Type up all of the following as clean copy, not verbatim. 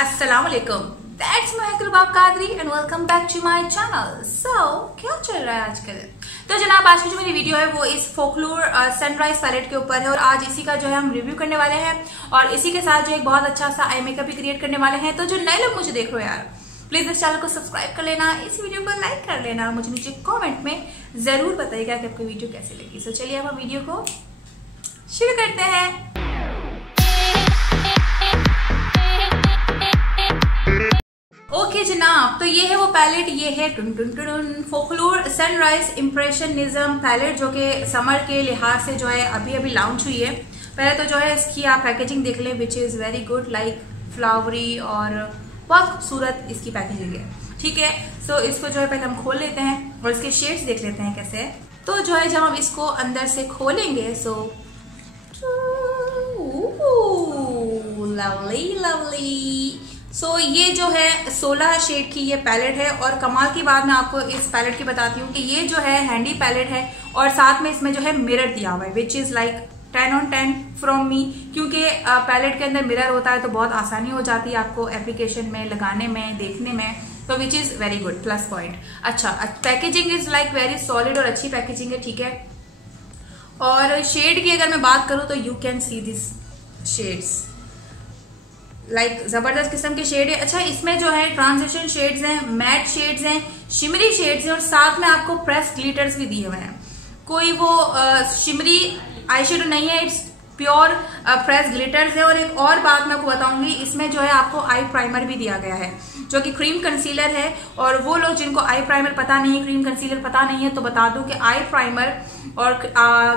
अस्सलाम वालेकुम, that's Mahak Rubab Qadri and welcome back to my channel. So क्या चल रहा है आजकल? तो जनाब आज की जो मेरी वीडियो है वो इस फोकलोर सनराइज पैलेट के ऊपर है और आज इसी का जो है हम रिव्यू करने वाले हैं और इसी के साथ जो एक बहुत अच्छा सा आई मेकअप भी क्रिएट करने वाले हैं। तो जो नए लोग मुझे देख रहे हो यार, प्लीज इस चैनल को सब्सक्राइब कर लेना, इस वीडियो को लाइक कर लेना और मुझे नीचे कॉमेंट में जरूर बताइएगा कि आपको वीडियो कैसी लगी। सो चलिए अब हम वीडियो को शुरू करते हैं। ओके जनाब, तो ये है वो पैलेट, ये है फोकलोर सनराइज इम्प्रेशनिज्म पैलेट जो कि समर के लिहाज से जो है अभी अभी लॉन्च हुई है। पहले तो जो है इसकी आप पैकेजिंग देख लें, विच is very good, like flowery और बहुत खूबसूरत इसकी पैकेजिंग है। ठीक है, सो इसको जो है पहले हम खोल लेते हैं और इसके शेड्स देख लेते हैं कैसे है। तो जो है जब हम इसको अंदर से खोलेंगे सो लवली लवली। सो ये जो है 16 शेड की ये पैलेट है और कमाल की बात मैं आपको इस पैलेट की बताती हूँ कि ये जो है हैंडी पैलेट है और साथ में इसमें जो है मिरर दिया हुआ है, which is like 10 on 10 from me, क्योंकि पैलेट के अंदर मिरर होता है तो बहुत आसानी हो जाती है आपको एप्लीकेशन में लगाने में, देखने में, तो which is very good plus point. अच्छा, packaging is like very solid और अच्छी पैकेजिंग है। ठीक है, और शेड की अगर मैं बात करूं तो you can see this shades, like जबरदस्त किस्म के शेड है। अच्छा, इसमें जो है ट्रांजिशन शेड्स हैं, मैट शेड्स हैं, शिमरी शेड्स हैं और साथ में आपको प्रेस ग्लिटर्स भी दिए हुए हैं। कोई वो शिमरी आई शेडो नहीं है, इट्स प्योर प्रेस ग्लिटर्स है। और एक और बात मैं आपको बताऊंगी, इसमें जो है आपको आई प्राइमर भी दिया गया है जो कि क्रीम कंसीलर है। और वो लोग जिनको आई प्राइमर पता नहीं है, क्रीम कंसीलर पता नहीं है, तो बता दूं कि आई प्राइमर और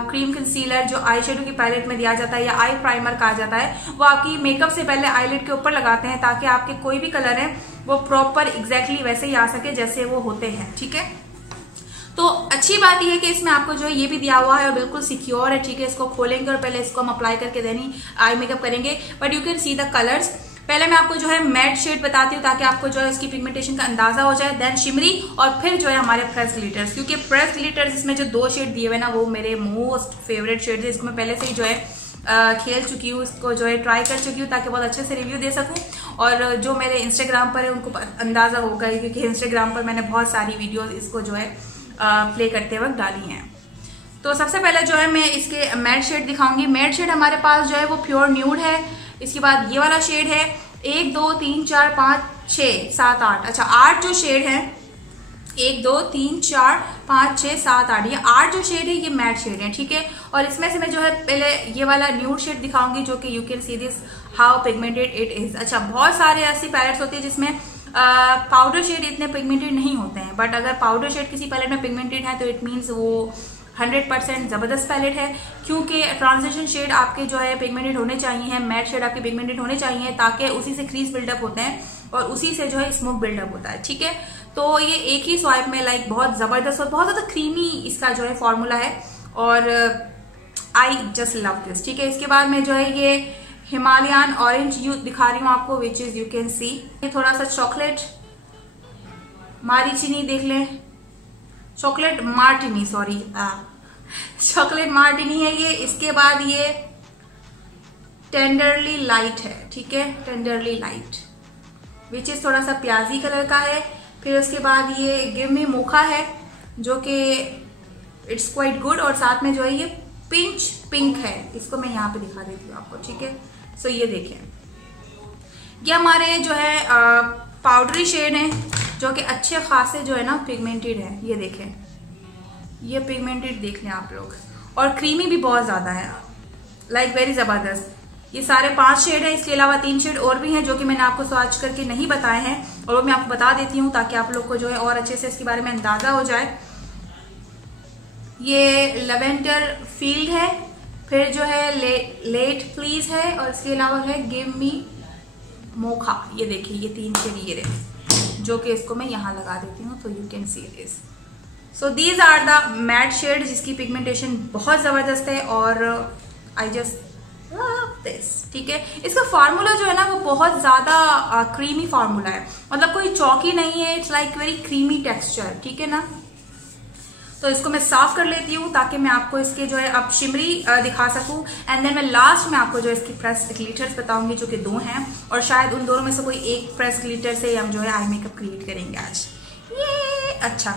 क्रीम कंसीलर जो आई शेडो की पैलेट में दिया जाता है या आई प्राइमर कहा जाता है, वो आपकी मेकअप से पहले आईलिड के ऊपर लगाते हैं ताकि आपके कोई भी कलर है वो प्रॉपर एग्जैक्टली वैसे ही आ सके जैसे वो होते हैं। ठीक है, तो अच्छी बात यह है कि इसमें आपको जो है ये भी दिया हुआ है और बिल्कुल सिक्योर है। ठीक है, इसको खोलेंगे और पहले इसको हम अप्लाई करके देनी आई मेकअप करेंगे, but you can see the colours. पहले मैं आपको जो है मैट शेड बताती हूँ ताकि आपको जो है इसकी पिगमेंटेशन का अंदाजा हो जाए, देन शिमरी और फिर जो है हमारे प्रेस ग्लिटर्स, क्योंकि प्रेस ग्लिटर्स इसमें जो 2 शेड दिए हुए ना वो मेरे मोस्ट फेवरेट शेड है। इसको मैं पहले से ही जो है खेल चुकी हूँ, इसको जो है ट्राई कर चुकी हूँ ताकि बहुत अच्छे से रिव्यू दे सकूँ। और जो मेरे इंस्टाग्राम पर है उनको अंदाजा होगा क्योंकि इंस्टाग्राम पर मैंने बहुत सारी वीडियोज इसको जो है प्ले करते वक्त डाली हैं। तो सबसे पहले जो है मैं इसके मैट शेड दिखाऊंगी। मैट शेड हमारे पास जो है वो प्योर न्यूड है। इसके बाद ये वाला शेड है 1 2 3 4 5 6 7 8। अच्छा, 8 जो शेड है, 1 2 3 4 5 6 7 8, ये 8 जो शेड है ये मैट शेड है। ठीक है, और इसमें से मैं जो है पहले ये वाला न्यूड शेड दिखाऊंगी जो कि you can see this how pigmented it is. अच्छा, बहुत सारे ऐसी पैलेट्स होती है जिसमें पाउडर शेड इतने पिगमेंटेड नहीं होते हैं, बट अगर पाउडर शेड किसी पैलेट में पिगमेंटेड है तो इट मीन्स वो 100% जबरदस्त पैलेट है, क्योंकि ट्रांजिशन शेड आपके जो है पिगमेंटेड होने चाहिए, मैट शेड आपके पिगमेंटेड होने चाहिए ताकि उसी से क्रीज बिल्डअप होते हैं और उसी से जो है स्मोक बिल्डअप होता है। ठीक है, तो ये एक ही स्वाइप में लाइक बहुत जबरदस्त और बहुत ज्यादा क्रीमी इसका जो है फॉर्मूला है और आई जस्ट लव दिस। ठीक है, इसके बाद में जो है ये हिमालयन ऑरेंज यू दिखा रही हूँ आपको, विच इज यू कैन सी, ये थोड़ा सा चॉकलेट मारीचिनी देख लें, chocolate Martini, sorry chocolate Martini है ये। इसके बाद ये टेंडरली लाइट है। ठीक है, टेंडरली लाइट विच इज थोड़ा सा प्याजी कलर का है। फिर उसके बाद ये गिव मी मोखा है जो कि इट्स क्वाइट गुड और साथ में जो है ये पिंच पिंक है। इसको मैं यहाँ पे दिखा देती हूँ आपको। ठीक है, सो ये देखें, ये हमारे जो है पाउडरी शेड है जो कि अच्छे खासे जो है ना पिगमेंटेड है। ये देखें, ये पिगमेंटेड देख लें आप लोग, और क्रीमी भी बहुत ज्यादा है, लाइक वेरी जबरदस्त। ये सारे 5 शेड है, इसके अलावा 3 शेड और भी हैं जो कि मैंने आपको स्वाच करके नहीं बताए हैं और वो मैं आपको बता देती हूँ ताकि आप लोग को जो है और अच्छे से इसके बारे में अंदाजा हो जाए। ये लेवेंडर फील्ड है, फिर जो है लेट प्लीज है और इसके अलावा है गिव मी मोखा। ये देखिए, ये 3 शेड ये रहे जो कि इसको मैं यहाँ लगा देती हूँ, तो you can see this. So these are the matte shade जिसकी पिगमेंटेशन बहुत जबरदस्त है और आई जस्ट लव दिस। ठीक है, इसका फार्मूला जो है ना वो बहुत ज्यादा क्रीमी फार्मूला है, मतलब कोई चौकी नहीं है, it's like very creamy texture. ठीक है ना, तो इसको मैं साफ कर लेती हूँ ताकि मैं आपको इसके जो है अब शिमरी दिखा सकूं। एंड देन मैं लास्ट में आपको जो है इसकी प्रेस ग्लिटर्स बताऊंगी, जो कि 2 हैं, और शायद उन दोनों में से कोई एक प्रेस ग्लिटर से हम जो है आई मेकअप क्रिएट करेंगे आज। ये अच्छा,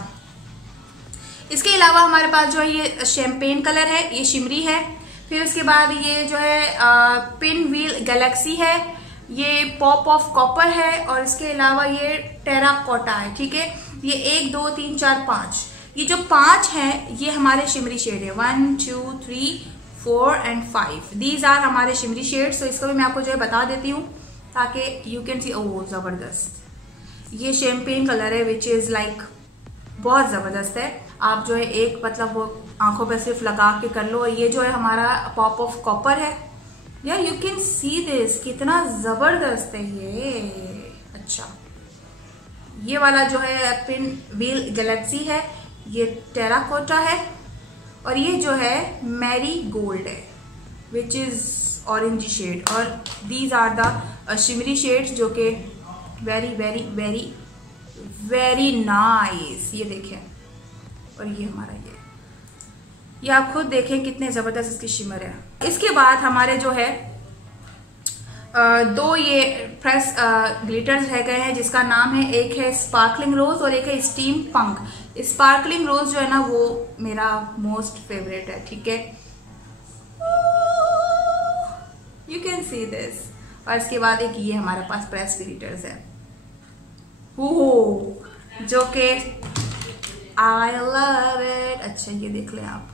इसके अलावा हमारे पास जो है ये शैम्पेन कलर है, ये शिमरी है। फिर उसके बाद ये जो है पिन व्हील गैलेक्सी है, ये पॉप ऑफ कॉपर है, और इसके अलावा ये टेराकोटा है। ठीक है, ये 1 2 3 4 5, ये जो 5 हैं ये हमारे शिमरी शेड है। 1 2 3 4 एंड 5, दीज आर हमारे शिमरी शेड्स। तो इसको भी मैं आपको जो है बता देती हूँ ताकि यू कैन सी। ओह जबरदस्त, ये शैम्पेन कलर है विच इज लाइक बहुत जबरदस्त है। आप जो है एक मतलब वो आंखों पे सिर्फ लगा के कर लो। ये जो है हमारा पॉप ऑफ कॉपर है यार, यू कैन सी दिस, कितना जबरदस्त है ये। अच्छा, ये वाला जो है पिन व्हील गैलेक्सी है, ये टेराकोटा है, और ये जो है मैरी गोल्ड है विच इज ऑरेंज शेड। और these are the shimmery shades जो कि very very very very nice. ये देखें, और ये हमारा ये आप खुद देखें कितने जबरदस्त इसकी शिमर है। इसके बाद हमारे जो है 2 ये प्रेस ग्लिटर्स रह गए हैं, जिसका नाम है, एक है स्पार्कलिंग रोज और एक है स्टीम पंक। स्पार्कलिंग रोज जो है ना वो मेरा मोस्ट फेवरेट है। ठीक है, यू कैन सी दिस। और इसके बाद एक ये हमारे पास प्रेस ग्लिटर्स है, जो कि आई लव इट। अच्छा, ये देख लें आप,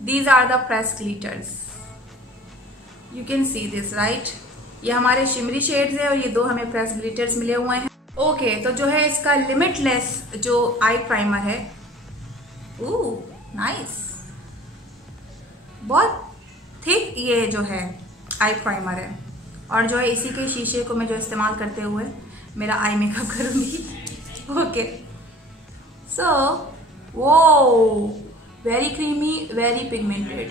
these are the pressed glitters, you can see this right. ये हमारे शिमरी शेड्स है और ये 2 हमें प्रेस ग्लिटर्स मिले हुए हैं। ओके, तो जो है इसका लिमिटलेस जो आई प्राइमर है, नाइस, बहुत थिक ये जो है आई प्राइमर है। और जो है इसी के शीशे को मैं जो इस्तेमाल करते हुए मेरा आई मेकअप करूंगी। ओके, सो वो वेरी क्रीमी, वेरी पिगमेंटेड।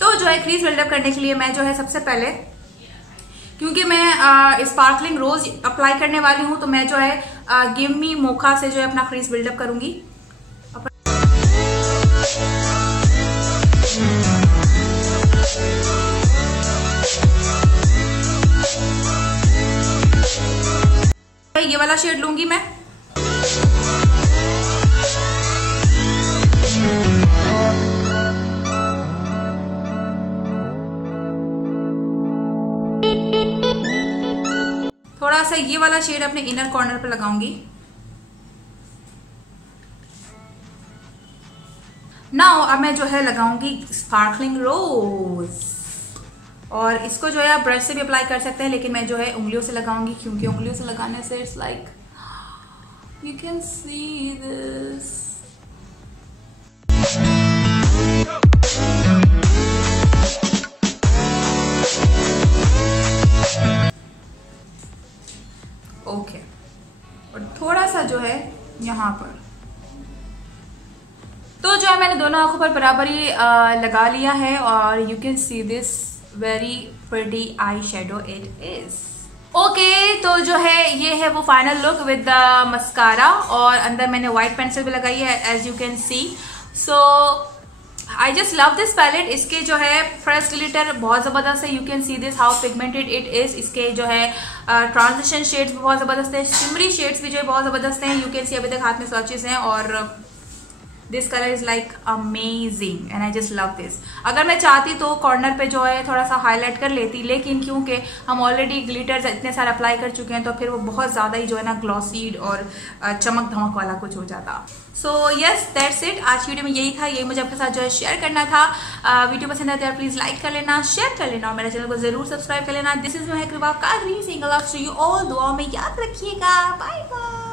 तो जो है क्रीज बिल्डअप करने के लिए मैं जो है सबसे पहले, क्योंकि मैं स्पार्कलिंग रोज अप्लाई करने वाली हूं, तो मैं जो है गिव मी मोखा से जो है अपना क्रीज बिल्डअप करूंगी। ये वाला शेड लूंगी मैं। थोड़ा सा ये वाला शेड अपने इनर कॉर्नर पे लगाऊंगी। नाउ अब मैं जो है लगाऊंगी स्पार्कलिंग रोज, और इसको जो है आप ब्रश से भी अप्लाई कर सकते हैं, लेकिन मैं जो है उंगलियों से लगाऊंगी, क्योंकि उंगलियों से लगाने से it's like you can see this. Okay, और थोड़ा सा जो है यहां पर, तो जो है मैंने दोनों आंखों पर बराबर ही लगा लिया है, और you can see this very pretty eye shadow it is. Okay, तो जो है ये है वो final look with the mascara, और अंदर मैंने व्हाइट पेंसिल भी लगाई है as you can see. So I just love this palette. इसके जो है प्रेस ग्लिटर बहुत जबरदस्त है, you can see this how pigmented it is. इसके जो है ट्रांजिशन शेड्स भी बहुत जबरदस्त है, शिमरी शेड्स भी जो है बहुत जबरदस्त हैं। यू कैन सी अभी तक हाथ में स्वॉचेस हैं, और this colour is like amazing and I just love this. अगर मैं चाहती तो कॉर्नर पे जो है थोड़ा सा हाईलाइट कर लेती, लेकिन क्योंकि हम ऑलरेडी ग्लिटर्स इतने सारे अप्लाई कर चुके हैं, तो फिर वो बहुत ज्यादा ही जो है ना ग्लॉसीड और चमक धमक वाला कुछ हो जाता। So yes, that's it. आज की वीडियो में यही था, यही मुझे आपके साथ जो है शेयर करना था। वीडियो पसंद आए तो यार प्लीज लाइक कर लेना, शेयर कर लेना, और मेरे चैनल को जरूर सब्सक्राइब कर लेना। दिस इज माय कृपा कारी सिंगल ऑफ यू ऑल, दुआ में याद रखिएगा। Bye bye.